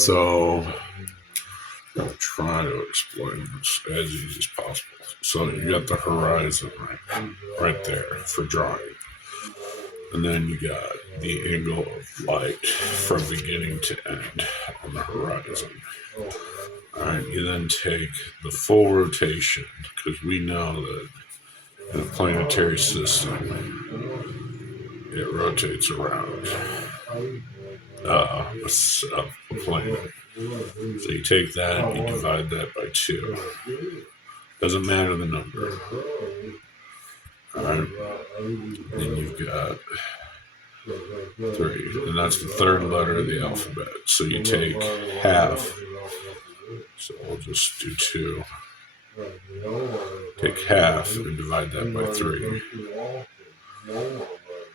So I'll try to explain this as easy as possible. So you got the horizon right there for drawing. And then you got the angle of light from beginning to end on the horizon. Alright, you then take the full rotation, because we know that in a planetary system, it rotates around a planet. So you take that, you divide that by 2. Doesn't matter the number. Alright, then you've got 3, and that's the third letter of the alphabet. So you take half. So we'll just do 2. Take half and divide that by 3.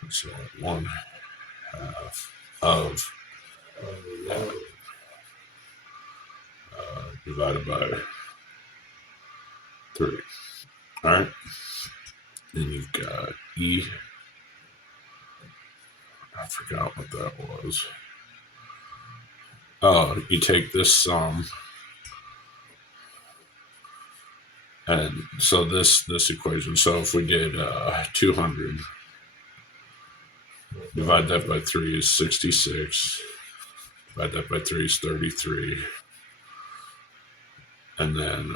So 1/2 of that divided by 3. Alright. Then you've got E. I forgot what that was. Oh, you take this sum. And so this equation. So if we did 200, divide that by 3 is 66. Divide that by 3 is 33. And then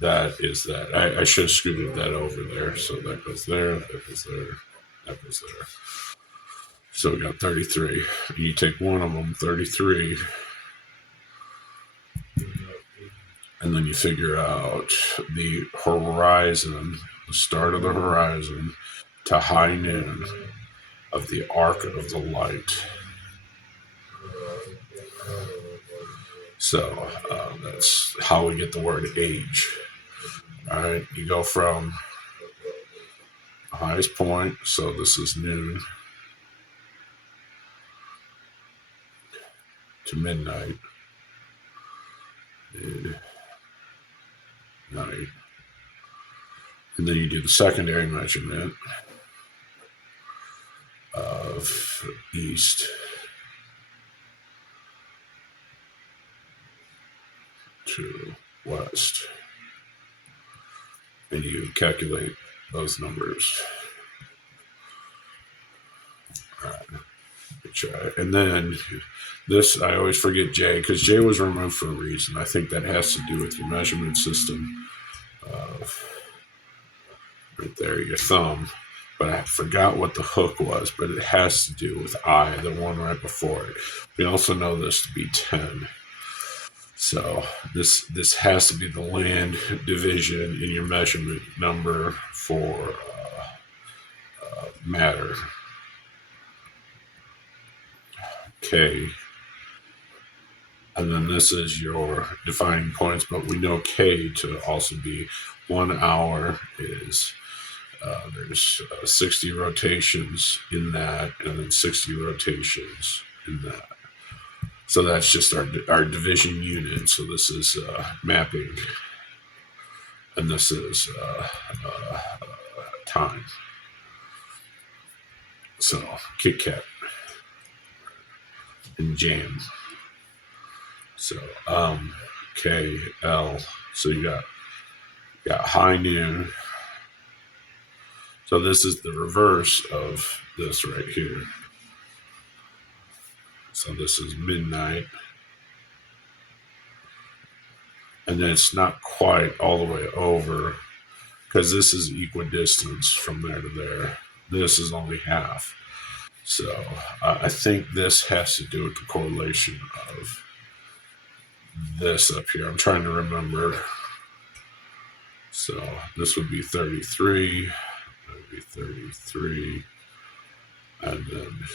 that is that. I should have scooted that over there. So that goes there, that goes there, that goes there. So we got 33. You take one of them, 33. And then you figure out the horizon, the start of the horizon to high noon of the arc of the light. So that's how we get the word age. All right, you go from the highest point, so this is noon, to midnight. Night. And then you do the secondary measurement of east to west. And you calculate those numbers. All right. And then this, I always forget J, because J was removed for a reason. I think that has to do with your measurement system. Right there, your thumb. But I forgot what the hook was, but it has to do with I, the one right before it. We also know this to be 10. So this has to be the land division in your measurement number for matter. K. And then this is your defining points, but we know K to also be 1 hour is, there's 60 rotations in that, and then 60 rotations in that. So that's just our division unit. So this is mapping, and this is time. So Kit Kat and jam. So K, L. So you got high noon. So this is the reverse of this right here. So this is midnight. And then it's not quite all the way over, because this is equidistance from there to there. This is only half. So I think this has to do with the correlation of this up here. I'm trying to remember. So this would be 33. That would be 33. And then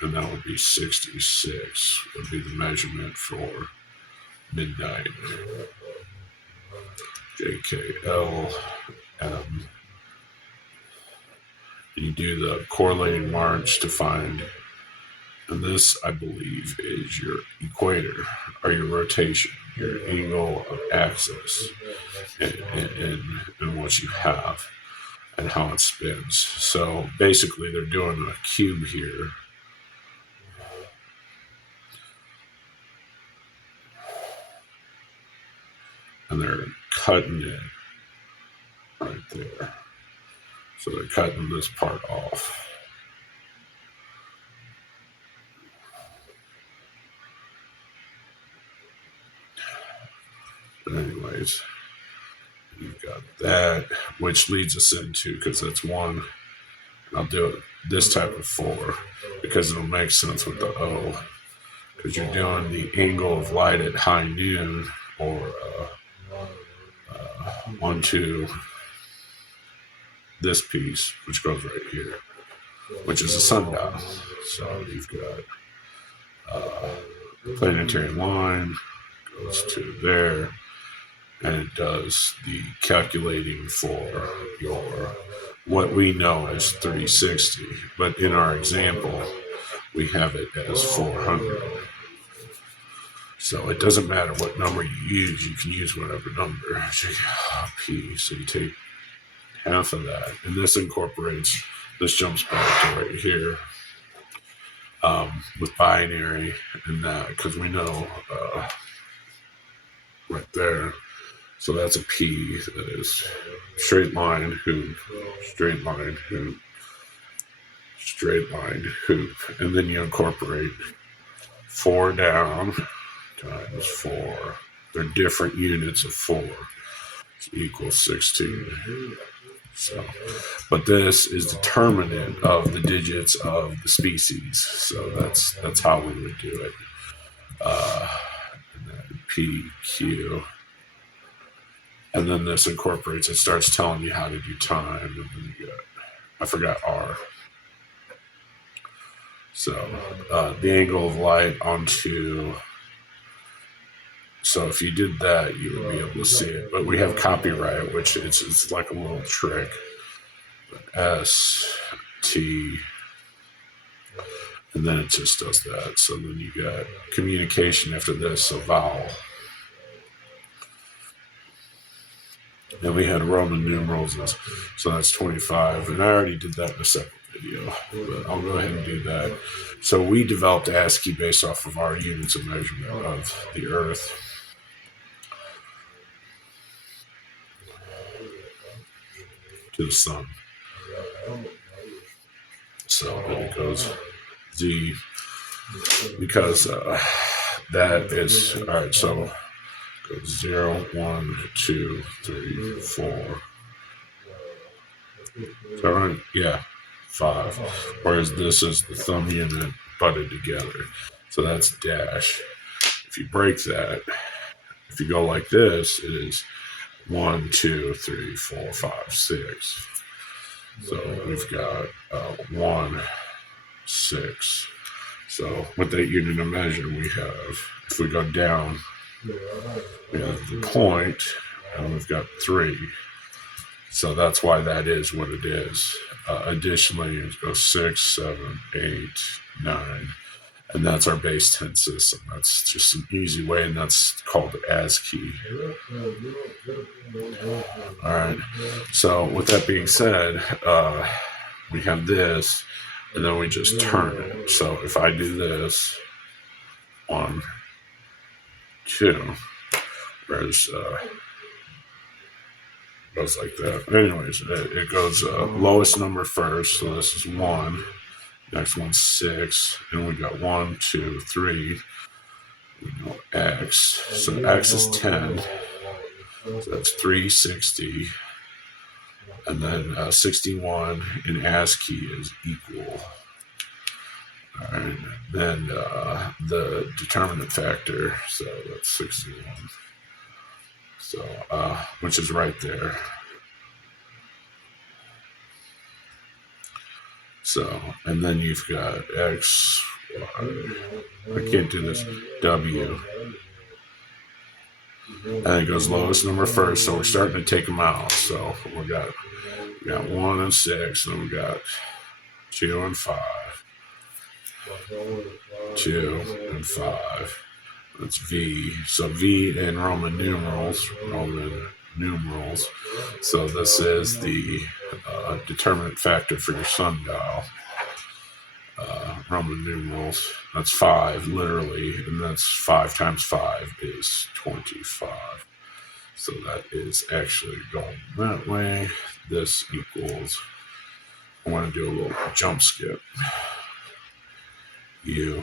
and that would be 66 would be the measurement for midnight. JKLM. You do the correlating march to find, and this, I believe, is your equator, or your rotation, your angle of axis, and what you have, and how it spins. So basically, they're doing a cube here. and they're cutting it right there. So they're cutting this part off. But anyways, you've got that, which leads us into, because that's one, I'll do it this type of 4 because it'll make sense with the O, because you're doing the angle of light at high noon, or onto this piece, which goes right here, which is a sundial. So you've got the planetary line goes to there, and it does the calculating for your what we know as 360, but in our example we have it as 400. So it doesn't matter what number you use, you can use whatever number. P, so you take half of that, and this incorporates, this jumps back to right here with binary and that, because we know right there. So that's a P, that is straight line hoop, straight line hoop, straight line hoop, and then you incorporate 4 down times 4. They're different units of 4. It's equals 16. So, but this is determinant of the digits of the species. So that's how we would do it. And then P, Q. And then this incorporates, it starts telling you how to do time. And then you got, I forgot R. So the angle of light onto, so if you did that, you would be able to see it. But we have copyright, which it's like a little trick. S, T, and then it just does that. So then you got communication after this, so vowel. And we had Roman numerals, so that's 25. And I already did that in a separate video, but I'll go ahead and do that. So we developed ASCII based off of our units of measurement of the Earth. To the sun. So then it goes Z, because that is, all right, so goes 0, 1, 2, 3, 4. Is that right? Yeah, 5. Whereas this is the thumb unit butted together. So that's dash. If you break that, if you go like this, it is 1, 2, 3, 4, 5, 6. So we've got 1, 6. So with that unit of measure, we have, if we go down, we have the point, and we've got 3. So that's why that is what it is. Additionally, it goes 6, 7, 8, 9. And that's our base 10 system. That's just an easy way, and that's called ASCII. All right. So with that being said, we have this, and then we just turn it. So if I do this, 1, 2, whereas goes like that. Anyways, it goes lowest number first. So this is 1. Next one's 6, and we got 1, 2, 3. We know X, so X is 10. So that's 360, and then 61 in ASCII is equal. All right, then the determinant factor, so that's 61. So which is right there. So, and then you've got X, Y, I can't do this, W. And it goes lowest number first, so we're starting to take them out. So we got 1 and 6, and we got 2 and 5. 2 and 5. That's V. So V in Roman numerals. So this is the determinant factor for your sundial. Roman numerals. That's 5, literally, and that's 5 times 5 is 25. So that is actually going that way. This equals, I want to do a little jump skip. U,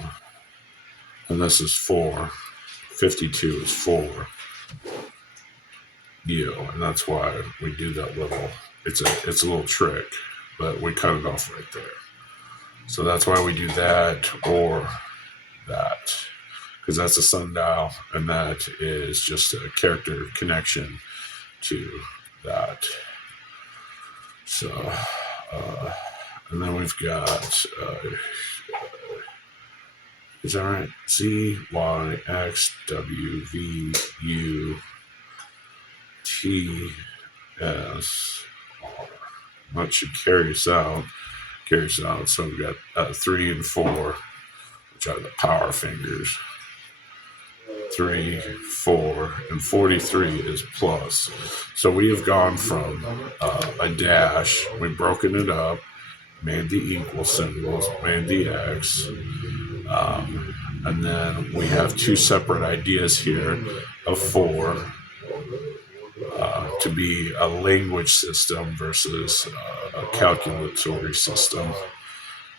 and this is 4. 52 is 4. U, and that's why we do that little, it's a little trick, but we cut it off right there. So that's why we do that or that, because that's a sundial, and that is just a character connection to that. So, and then we've got, is that right? Z, Y, X, W, V, U, T, S, R. That should carry us out. So we've got 3 and 4, which are the power fingers. 3, 4, and 43 is plus. So we have gone from a dash, we've broken it up, made the equal symbols, made the X, and then we have 2 separate ideas here of 4 to be a language system versus a calculatory system.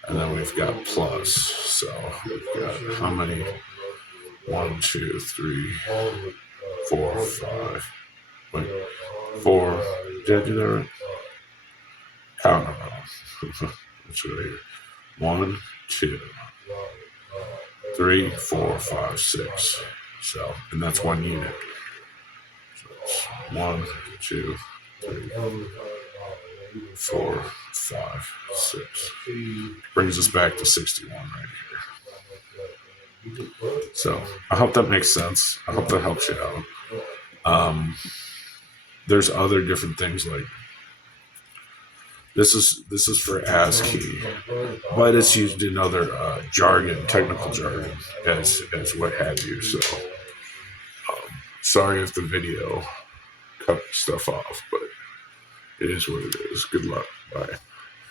And then we've got plus. So we've got how many? 1, 2, 3, 4, 5. Wait, 4. Did I do that right? Count them all. It's right here. 1, 2, 3, 4, 5, 6. So, and that's 1 unit. So it's 1, 2, 3, 4, 5, 6. Brings us back to 61 right here. So I hope that makes sense. I hope that helps you out. There's other different things like this is for ASCii, but it's used in other jargon, technical jargon, as what have you. So sorry if the video cut stuff off, but it is what it is. Good luck. Bye.